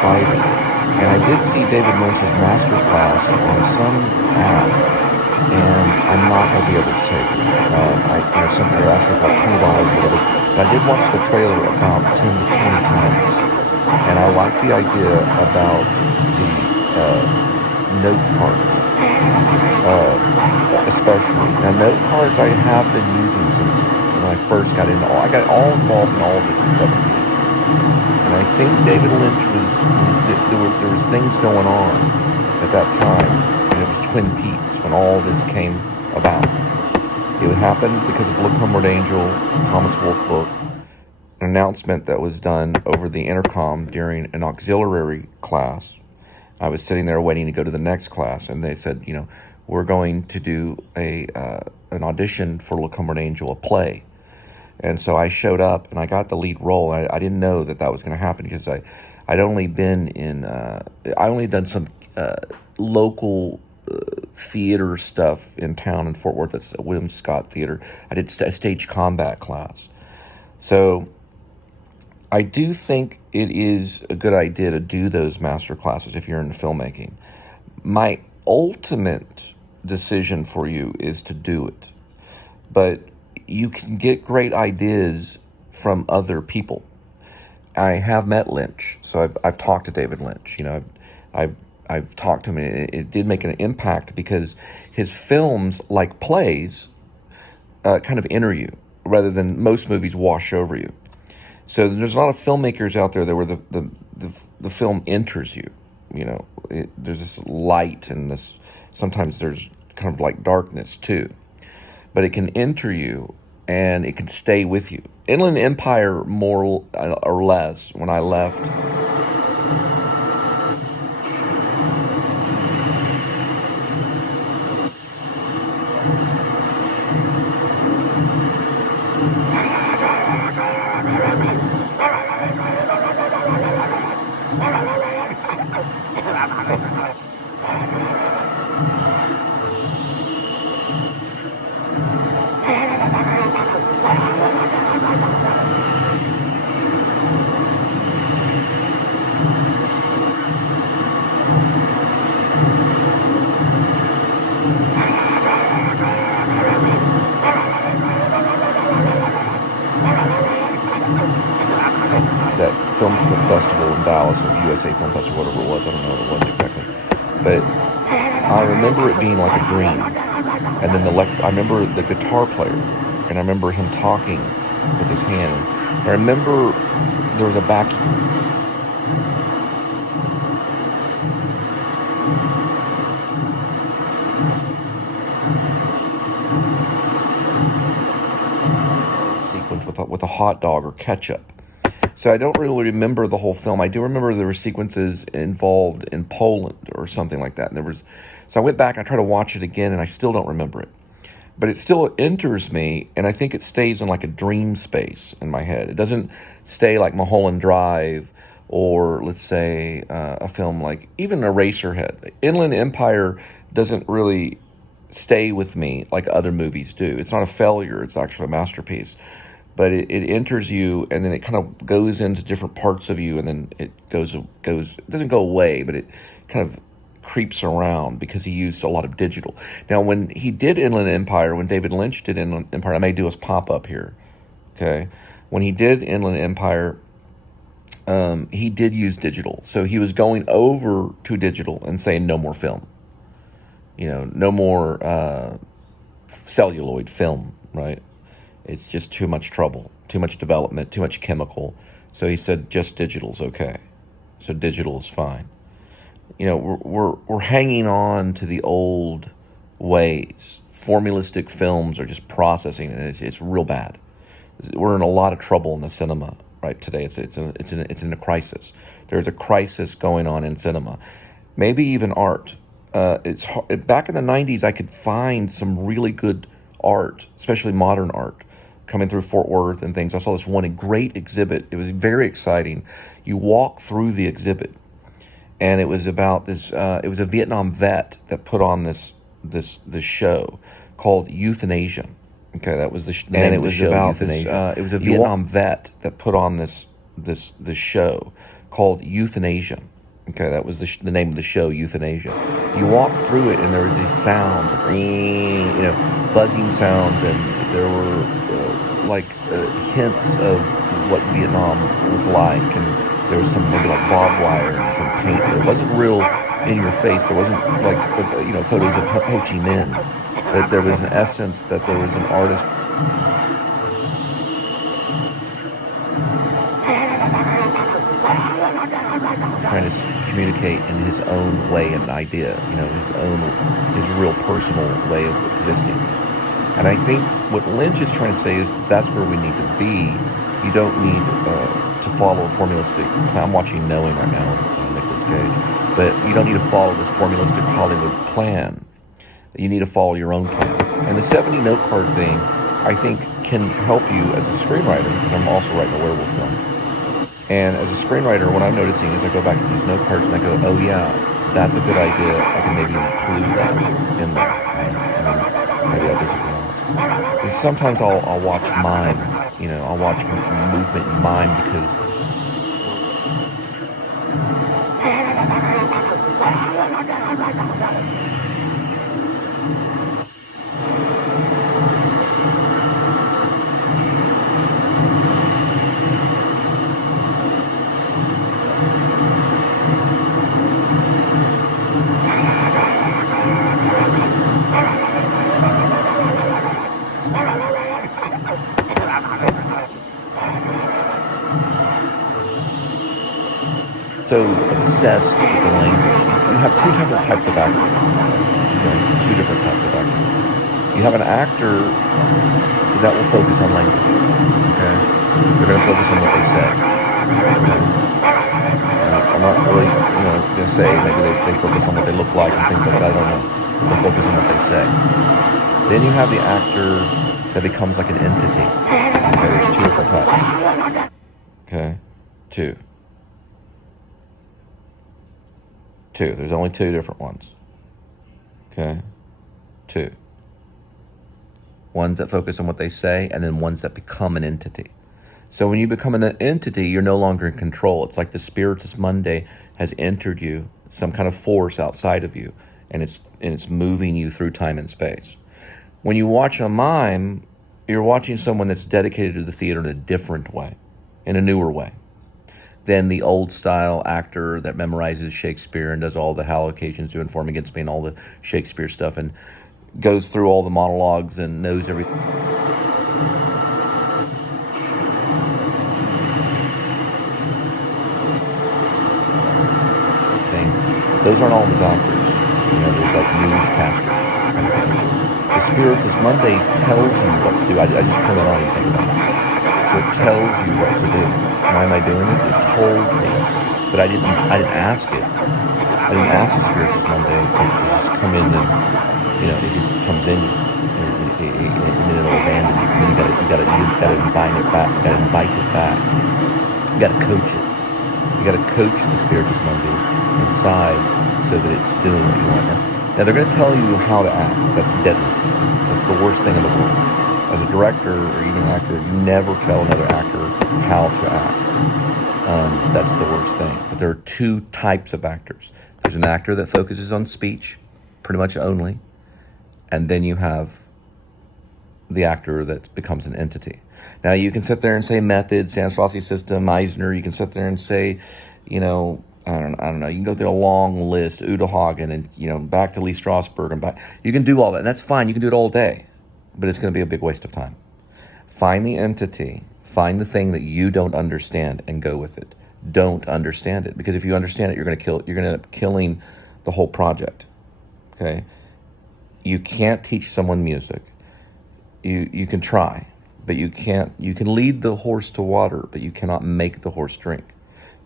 Spivey. And I did see David Lynch's masterclass on some app, and I'm not going to be able to save you. Something they're asking for like $20 or whatever. But I did watch the trailer about 10 to 20 times, and I like the idea about the note cards, especially. Now, note cards I have been using since when I first got into I got all involved in all of this in 17. And I think David Lynch there was things going on at that time, and it was Twin Peaks when all this came about. It happened because of Look Homeward Angel, Thomas Wolfe book, an announcement that was done over the intercom during an auxiliary class. I was sitting there waiting to go to the next class, and they said, we're going to do an audition for Look Homeward Angel, a play. And so I showed up, and I got the lead role. I didn't know that was going to happen because I'd only been in, I only done some local theater stuff in town in Fort Worth. That's William Scott Theater. I did a stage combat class. So I do think it is a good idea to do those master classes if you're into filmmaking. My ultimate decision for you is to do it. But you can get great ideas from other people. I have met Lynch, so I've talked to David Lynch. I've talked to him, and it did make an impact because his films, like plays, kind of enter you rather than most movies wash over you. So there's a lot of filmmakers out there that where the film enters you. There's this light and this. Sometimes there's kind of like darkness too, but it can enter you and it can stay with you. Inland Empire, more or less, when I left. That film festival in Dallas, or USA Film Festival, whatever it was, I don't know what it was exactly. But I remember it being like a dream. And then I remember the guitar player, and I remember him talking with his hand. And I remember there was a back sequence with a hot dog or ketchup. So I don't really remember the whole film. I do remember there were sequences involved in Poland or something like that. And so I went back and I tried to watch it again, and I still don't remember it. But it still enters me, and I think it stays in like a dream space in my head. It doesn't stay like Mulholland Drive or, let's say, a film like even Eraserhead. Inland Empire doesn't really stay with me like other movies do. It's not a failure. It's actually a masterpiece. But it enters you, and then it kind of goes into different parts of you, and then it goes. It doesn't go away, but it kind of creeps around because he used a lot of digital. Now, when he did Inland Empire, when David Lynch did Inland Empire, I may do his pop-up here, okay? When he did Inland Empire, he did use digital. So he was going over to digital and saying no more film. No more celluloid film, right? It's just too much trouble, too much development, too much chemical. So he said just digital's okay. So digital is fine. We're hanging on to the old ways. Formulistic films are just processing, and it's real bad. We're in a lot of trouble in the cinema right today. It's in a crisis. There's a crisis going on in cinema, maybe even art. It's hard. Back in the 90s, I could find some really good art, especially modern art, coming through Fort Worth and things. I saw this one great exhibit. It was very exciting. You walk through the exhibit, and it was about this. It was a Vietnam vet that put on this show called Euthanasia. Okay, that was the and it was show, about Euthanasia. It was a Vietnam vet that put on this show called Euthanasia. Okay, that was the name of the show, Euthanasia. You walk through it, and there was these sounds, buzzing sounds, and there were hints of what Vietnam was like, and there was some maybe like barbed wire and some paint. It wasn't real in your face. There wasn't photos of Ho Chi Minh. That there was an essence that there was an artist trying to communicate in his own way an idea, his real personal way of existing. And I think what Lynch is trying to say is that's where we need to be. You don't need to follow a formulistic. I'm watching Knowing right now with Nicolas Cage, but you don't need to follow this formulistic Hollywood plan. You need to follow your own plan. And the 70 note card thing, I think, can help you as a screenwriter, because I'm also writing a werewolf film. And as a screenwriter, what I'm noticing is I go back to these note cards and I go, oh yeah, that's a good idea. I can maybe include that in there. Maybe I'll disagree. And sometimes I'll watch mime, I'll watch movement in mime because so obsessed with the language. You have two different types of actors. Two different types of actors. You have an actor that will focus on language. Okay, they're going to focus on what they say. Okay? I'm not really, going to say maybe they focus on what they look like and things like that. I don't know. They focus on what they say. Then you have the actor that becomes like an entity. Okay, there's two different types. Okay, two. There's only two different ones. Okay? Two. Ones that focus on what they say, and then ones that become an entity. So when you become an entity, you're no longer in control. It's like the Spiritus Mundi has entered you, some kind of force outside of you, and it's moving you through time and space. When you watch a mime, you're watching someone that's dedicated to the theater in a different way, in a newer way, than the old style actor that memorizes Shakespeare and does all the Hallocations to Inform Against Me and all the Shakespeare stuff and goes through all the monologues and knows everything. Those aren't all his actors. There's like newscasters. The Spiritus Mundi tells you what to do. I just turn it on and think about it. So it tells you what to do. Why am I doing this? It told me, but I didn't ask it. I didn't ask the Spiritus Mundi to just come in and, it just comes in you, and then it'll abandon you. And then you gotta invite it back. You gotta invite it back. You gotta coach it. You gotta coach the Spiritus Mundi inside so that it's doing what you want. Now they're gonna tell you how to act. That's deadly. That's the worst thing in the world. As a director or even an actor, you never tell another actor how to act. That's the worst thing. But there are two types of actors. There's an actor that focuses on speech, pretty much only, and then you have the actor that becomes an entity. Now you can sit there and say method, Stanislavski system, Eisner. You can sit there and say, I don't know. You can go through a long list, Udo Hagen, and back to Lee Strasberg, and back. You can do all that, and that's fine. You can do it all day. But it's going to be a big waste of time. Find the entity, find the thing that you don't understand, and go with it. Don't understand it, because if you understand it, you're going to end up killing the whole project. Okay? You can't teach someone music. You can try, but you can't. You can lead the horse to water, but you cannot make the horse drink.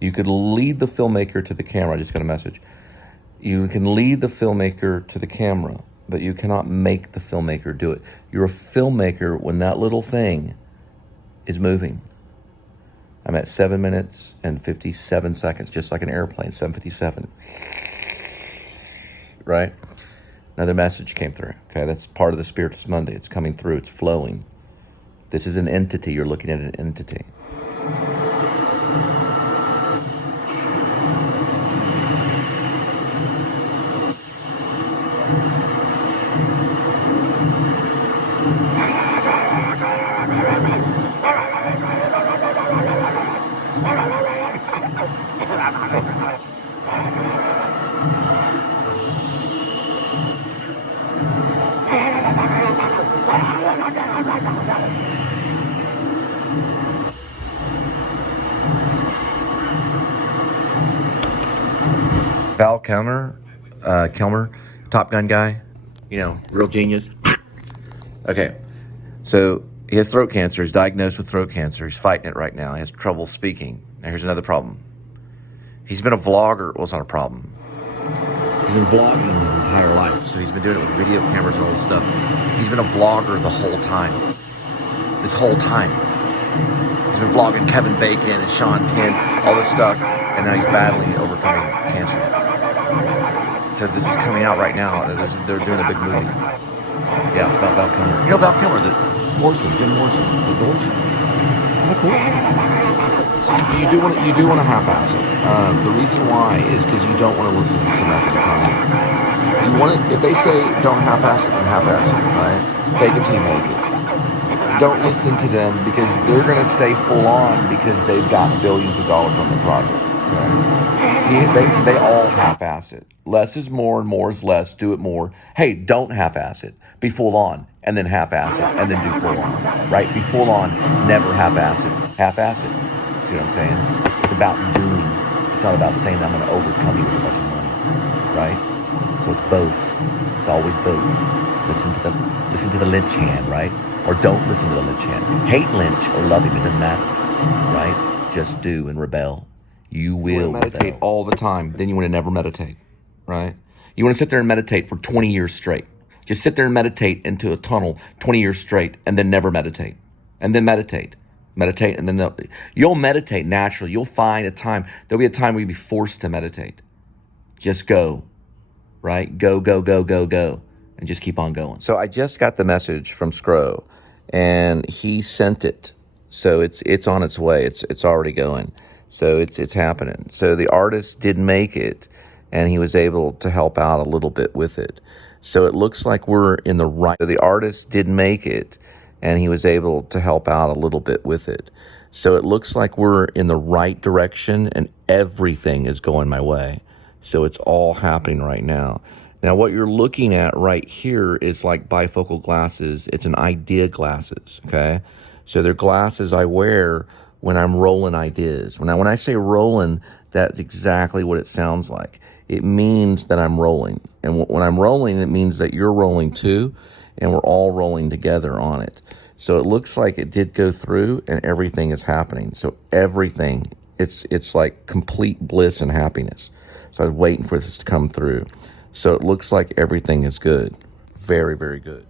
You could lead the filmmaker to the camera. I just got a message. You can lead the filmmaker to the camera, but you cannot make the filmmaker do it. You're a filmmaker when that little thing is moving. I'm at 7 minutes and 57 seconds, just like an airplane, 7:57. Right? Another message came through. Okay, that's part of the Spiritus Mundi. It's coming through. It's flowing. This is an entity. You're looking at an entity. Val Kilmer, Top Gun guy, you know, real genius. Okay, so he has throat cancer. He's diagnosed with throat cancer. He's fighting it right now. He has trouble speaking. Now here's another problem. He's been a vlogger. Well, it's not a problem. He's been vlogging his entire life. So he's been doing it with video cameras and all this stuff. He's been a vlogger the whole time. This whole time. He's been vlogging Kevin Bacon and Sean Penn, all this stuff. And now he's battling and overcoming cancer. So this is coming out right now. They're doing a big movie. Yeah, about Val Kilmer. You know Val Kilmer, Jim Morrison, the Doors? You do want to half-ass it. The reason why is because you don't want to listen to nothing coming. You want it, if they say don't half-ass it, then half-ass it, right? Fake it till you make it. Don't listen to them because they're going to say full on because they've got billions of dollars on the project. Right? They all half-ass it. Less is more and more is less. Do it more. Hey, don't half-ass it. Be full on and then half-ass it and then do full on. Right? Be full on. Never half-ass it. Half-ass it. See what I'm saying? It's about doing. It's not about saying I'm going to overcome you with a bunch of money. Right? So it's both. It's always both. Listen to the Lynch hand, right? Or don't listen to the Lynch hand. Hate Lynch or love him. It doesn't matter. Right? Just do and rebel. You will meditate all the time. Then you want to never meditate, right? You want to sit there and meditate for 20 years straight. Just sit there and meditate into a tunnel 20 years straight and then never meditate. And then meditate. Meditate and then you'll meditate naturally. You'll find a time. There'll be a time where you'll be forced to meditate. Just go, right? Go. And just keep on going. So I just got the message from Scro and he sent it. So it's on its way. It's already going. So it's happening. So the artist did make it, and he was able to help out a little bit with it. So it looks like we're in the right. So the artist did make it, and he was able to help out a little bit with it. So it looks like we're in the right direction, and everything is going my way. So it's all happening right now. Now, what you're looking at right here is like bifocal glasses. It's an idea glasses, okay? So they're glasses I wear when I'm rolling ideas. When I say rolling, that's exactly what it sounds like. It means that I'm rolling. And when I'm rolling, it means that you're rolling too, and we're all rolling together on it. So it looks like it did go through and everything is happening. So everything, it's like complete bliss and happiness. So I was waiting for this to come through. So it looks like everything is good. Very, very good.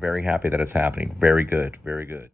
Very happy that it's happening. Very good, very good.